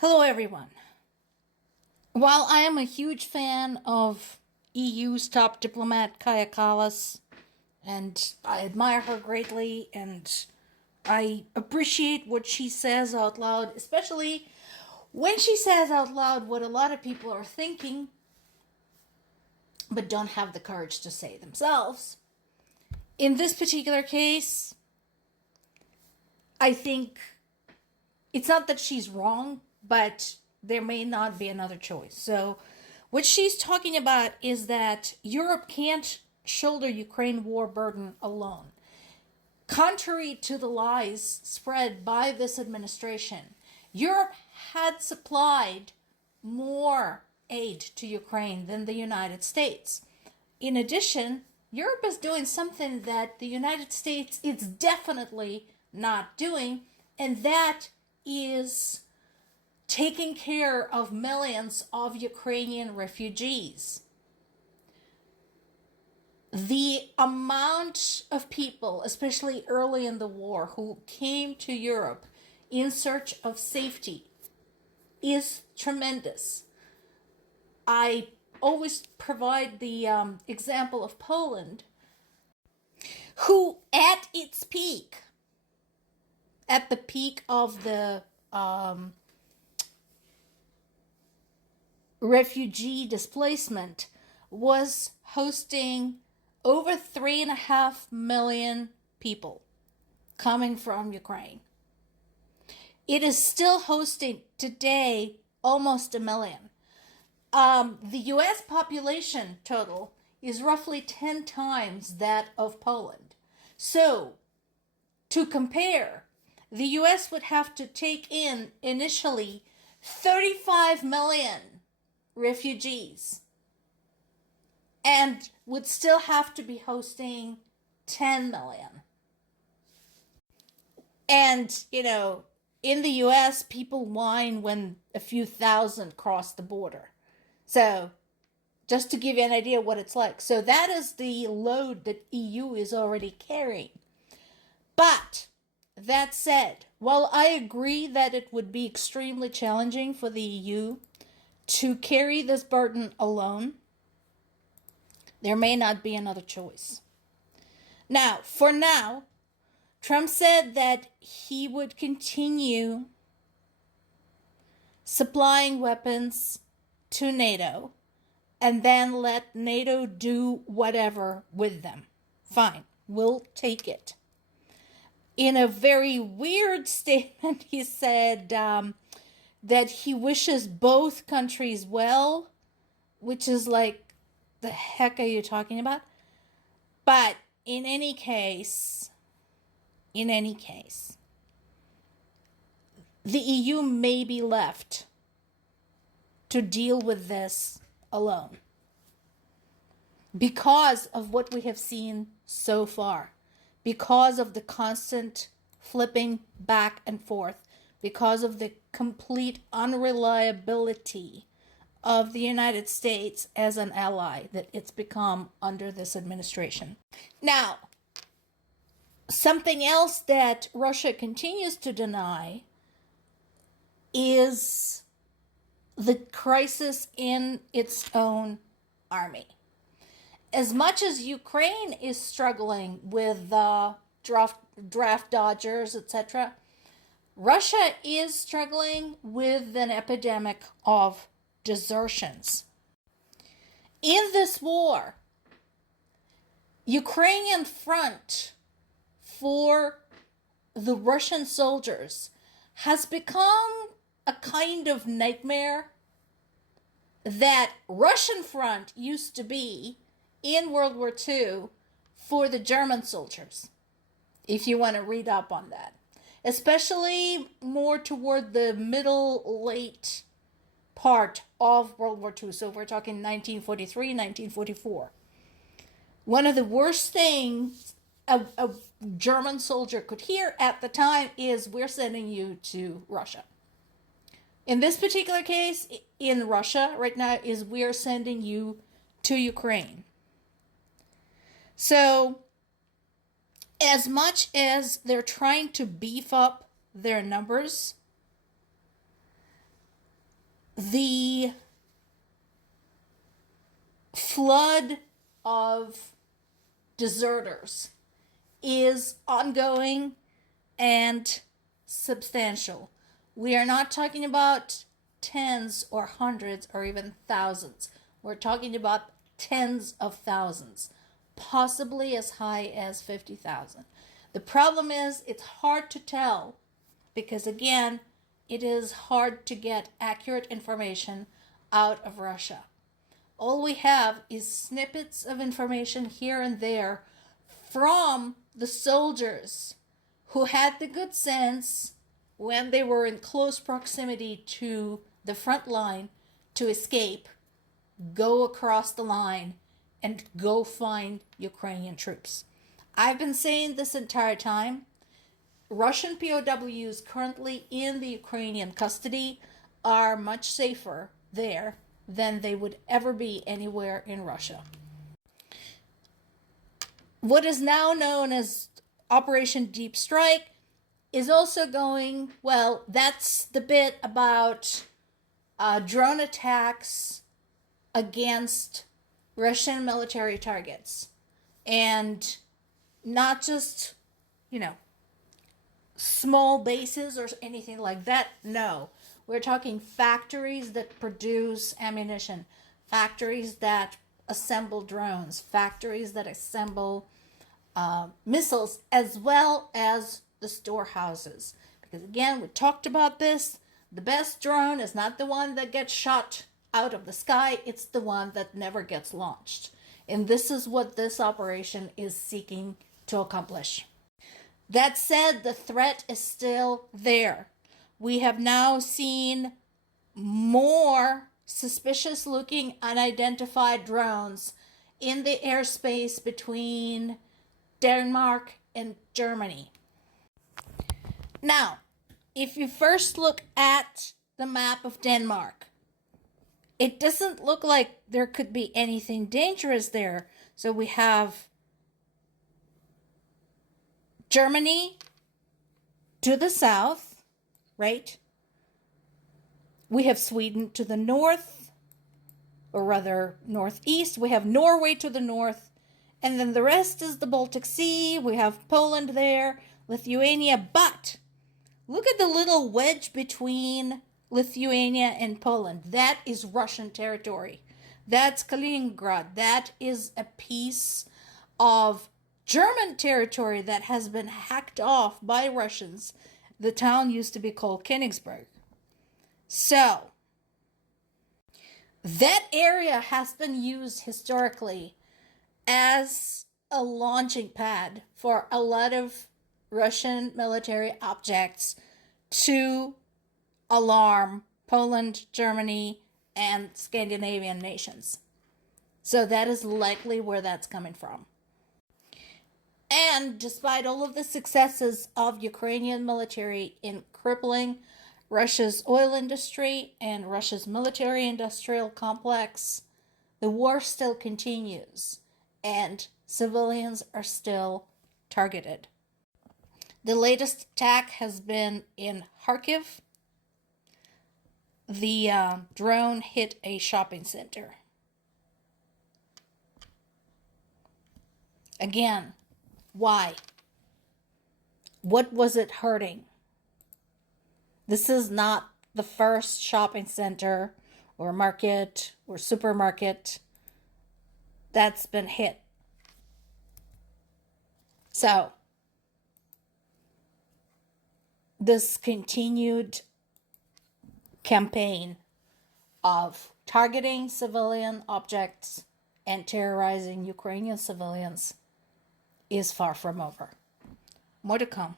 Hello, everyone. While I am a huge fan of EU's top diplomat, Kaja Kallas, and I admire her greatly, and I appreciate what she says out loud, especially when she says out loud what a lot of people are thinking, but don't have the courage to say themselves. In this particular case, I think it's not that she's wrong, but there may not be another choice. So, what she's talking about is that Europe can't shoulder Ukraine war burden alone. Contrary to the lies spread by this administration, Europe had supplied more aid to Ukraine than the United States. In addition, Europe is doing something that the United States is definitely not doing, and that is taking care of millions of Ukrainian refugees. The amount of people, especially early in the war, who came to Europe in search of safety is tremendous. I always provide the example of Poland, who at its peak, at the peak of the refugee displacement, was hosting over 3.5 million people coming from Ukraine. It is still hosting today almost 1 million. The US population total is roughly 10 times that of Poland. So, to compare, the US would have to take in initially 35 million refugees and would still have to be hosting 10 million. And, in the US, people whine when a few thousand cross the border. So, just to give you an idea what it's like. So, that is the load that EU is already carrying. But, that said, while I agree that it would be extremely challenging for the EU to carry this burden alone, there may not be another choice. Now, for now, Trump said that he would continue supplying weapons to NATO and then let NATO do whatever with them. Fine, we'll take it. In a very weird statement, he said that he wishes both countries well, which is like, the heck are you talking about? But in any case, the EU may be left to deal with this alone because of what we have seen so far, because of the constant flipping back and forth, because of the complete unreliability of the United States as an ally that it's become under this administration. Now, something else that Russia continues to deny is the crisis in its own army. As much as Ukraine is struggling with draft dodgers, etc., Russia is struggling with an epidemic of desertions. In this war, Ukrainian front for the Russian soldiers has become a kind of nightmare that Russian front used to be in World War II for the German soldiers, if you want to read up on that. Especially more toward the middle, late part of World War II. So we're talking 1943, 1944. One of the worst things a German soldier could hear at the time is, we're sending you to Russia. In this particular case, in Russia right now, is, we're sending you to Ukraine. So, as much as they're trying to beef up their numbers, the flood of deserters is ongoing and substantial. We are not talking about tens or hundreds or even thousands. We're talking about tens of thousands, possibly as high as 50,000. The problem is it's hard to tell because, again, it is hard to get accurate information out of Russia. All we have is snippets of information here and there from the soldiers who had the good sense when they were in close proximity to the front line to escape, go across the line, and go find Ukrainian troops. I've been saying this entire time. Russian POWs currently in the Ukrainian custody are much safer there than they would ever be anywhere in Russia. What is now known as Operation Deep Strike is also going, well, that's the bit about drone attacks against Russian military targets. And not just, small bases or anything like that. No. We're talking factories that produce ammunition, factories that assemble drones, factories that assemble missiles, as well as the storehouses. Because again, we talked about this. The best drone is not the one that gets shot out of the sky, it's the one that never gets launched. And this is what this operation is seeking to accomplish. That said, the threat is still there. We have now seen more suspicious looking unidentified drones in the airspace between Denmark and Germany. Now, if you first look at the map of Denmark, it doesn't look like there could be anything dangerous there. So we have Germany to the south, right? We have Sweden to the north, or rather northeast. We have Norway to the north, and then the rest is the Baltic Sea. We have Poland there, Lithuania, but look at the little wedge between Lithuania and Poland. That is Russian territory. That's Kaliningrad. That is a piece of German territory that has been hacked off by Russians. The town used to be called Königsberg. So, that area has been used historically as a launching pad for a lot of Russian military objects to alarm Poland, Germany, and Scandinavian nations. So that is likely where that's coming from. And despite all of the successes of Ukrainian military in crippling Russia's oil industry and Russia's military industrial complex, the war still continues and civilians are still targeted. The latest attack has been in Kharkiv. The drone hit a shopping center. Again, why? What was it hurting? This is not the first shopping center or market or supermarket that's been hit. So, this continued campaign of targeting civilian objects and terrorizing Ukrainian civilians is far from over. More to come.